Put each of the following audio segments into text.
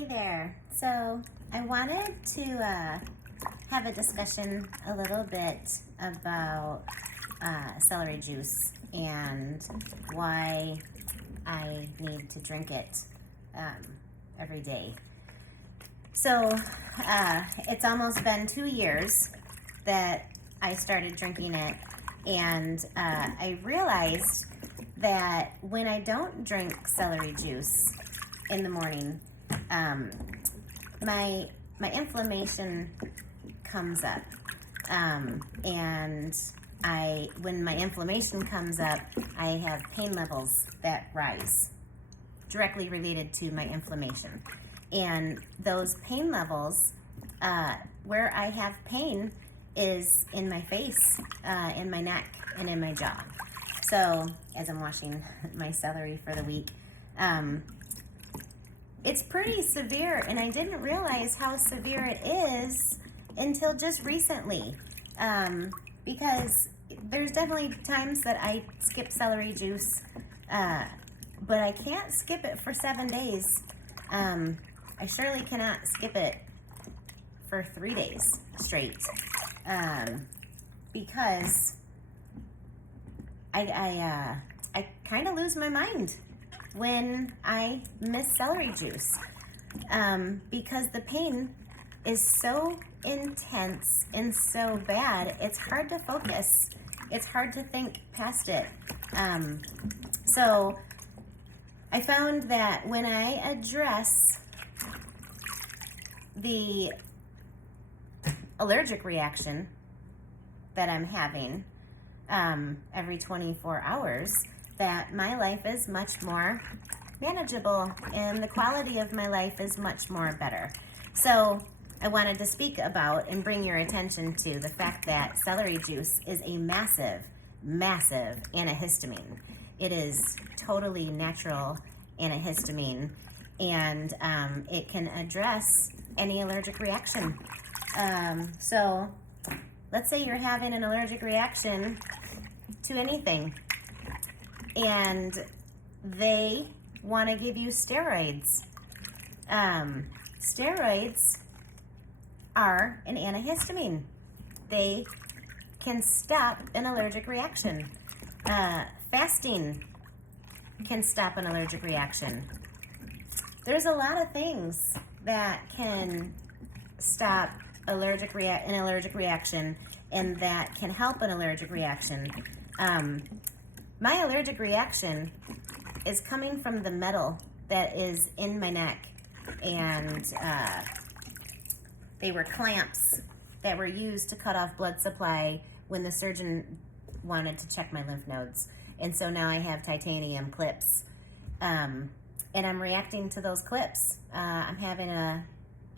Hey there. So I wanted to have a discussion a little bit about celery juice and why I need to drink it every day. So it's almost been 2 years that I started drinking it, and I realized that when I don't drink celery juice in the morning, my inflammation comes up, and when my inflammation comes up, I have pain levels that rise, directly related to my inflammation. And those pain levels, where I have pain is in my face, in my neck, and in my jaw. So as I'm washing my celery for the week, it's pretty severe, and I didn't realize how severe it is until just recently, because there's definitely times that I skip celery juice, but I can't skip it for 7 days. I surely cannot skip it for 3 days straight, because I kind of lose my mind when I miss celery juice, because the pain is so intense and so bad, it's hard to focus. It's hard to think past it. So I found that when I address the allergic reaction that I'm having every 24 hours, that my life is much more manageable and the quality of my life is much more better. So I wanted to speak about and bring your attention to the fact that celery juice is a massive, massive antihistamine. It is totally natural antihistamine, and it can address any allergic reaction. So let's say you're having an allergic reaction to anything, and they want to give you steroids. Steroids are an antihistamine. They can stop an allergic reaction. Fasting can stop an allergic reaction. There's a lot of things that can stop an allergic reaction, and that can help an allergic reaction. My allergic reaction is coming from the metal that is in my neck, and they were clamps that were used to cut off blood supply when the surgeon wanted to check my lymph nodes. And so now I have titanium clips, and I'm reacting to those clips. I'm having an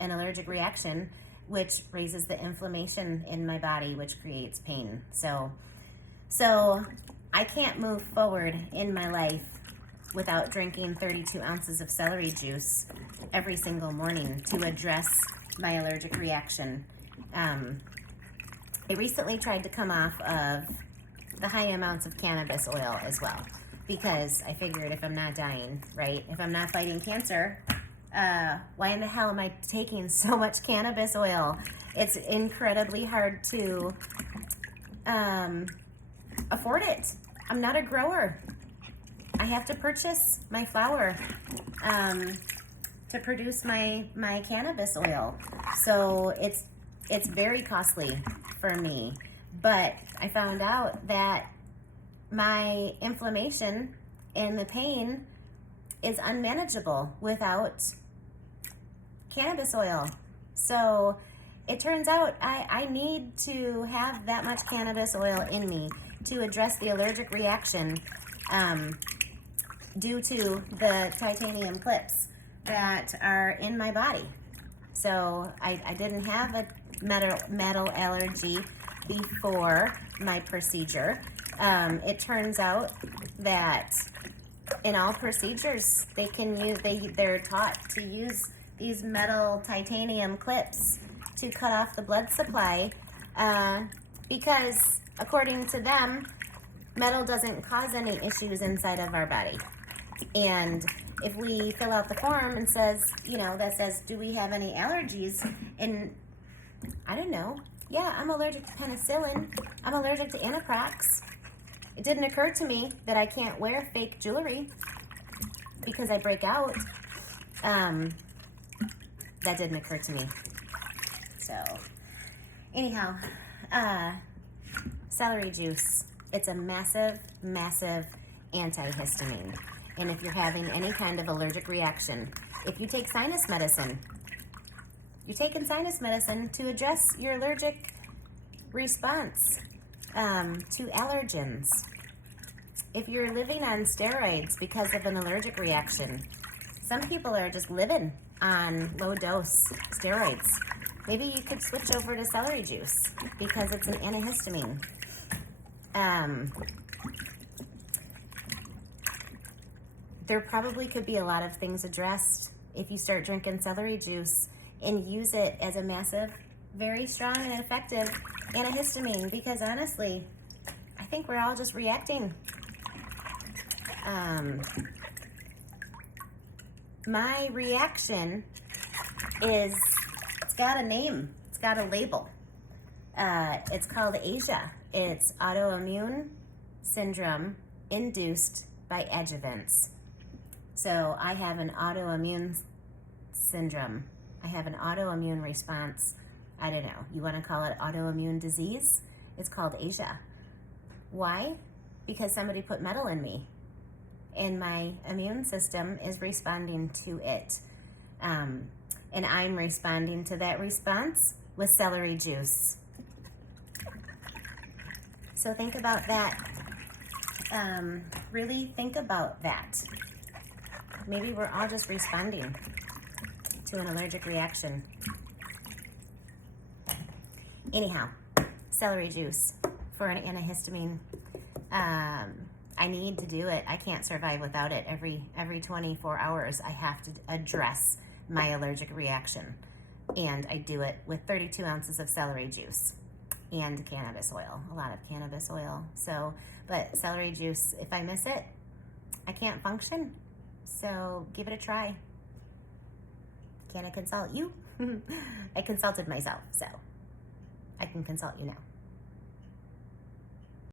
allergic reaction, which raises the inflammation in my body, which creates pain. So I can't move forward in my life without drinking 32 ounces of celery juice every single morning to address my allergic reaction. I recently tried to come off of the high amounts of cannabis oil as well, because I figured if I'm not dying, right, if I'm not fighting cancer, why in the hell am I taking so much cannabis oil? It's incredibly hard to afford it. I'm not a grower. I have to purchase my flower to produce my cannabis oil. So it's very costly for me. But I found out that my inflammation and the pain is unmanageable without cannabis oil. So it turns out I need to have that much cannabis oil in me to address the allergic reaction due to the titanium clips that are in my body. So I didn't have a metal allergy before my procedure. It turns out that in all procedures, they're taught to use these metal titanium clips to cut off the blood supply, because according to them, metal doesn't cause any issues inside of our body. And if we fill out the form and says, that says, do we have any allergies? And I don't know. Yeah, I'm allergic to penicillin. I'm allergic to anthrax. It didn't occur to me that I can't wear fake jewelry because I break out. That didn't occur to me. So, anyhow, celery juice. It's a massive, massive antihistamine. And if you're having any kind of allergic reaction, if you take sinus medicine, you're taking sinus medicine to address your allergic response to allergens. If you're living on steroids because of an allergic reaction, some people are just living on low dose steroids. Maybe you could switch over to celery juice because it's an antihistamine. There probably could be a lot of things addressed if you start drinking celery juice and use it as a massive, very strong and effective antihistamine, because honestly, I think we're all just reacting. My reaction is, it's got a name, it's got a label. It's called ASIA. It's autoimmune syndrome induced by adjuvants. So I have an autoimmune syndrome. I have an autoimmune response. I don't know. You want to call it autoimmune disease? It's called ASIA. Why? Because somebody put metal in me, and my immune system is responding to it. And I'm responding to that response with celery juice. So think about that. Really think about that. Maybe we're all just responding to an allergic reaction. Anyhow, celery juice for an antihistamine. I need to do it. I can't survive without it. Every 24 hours, I have to address my allergic reaction. And I do it with 32 ounces of celery juice and cannabis oil, a lot of cannabis oil. So, but celery juice, if I miss it, I can't function. So give it a try. Can I consult you? I consulted myself, so I can consult you now.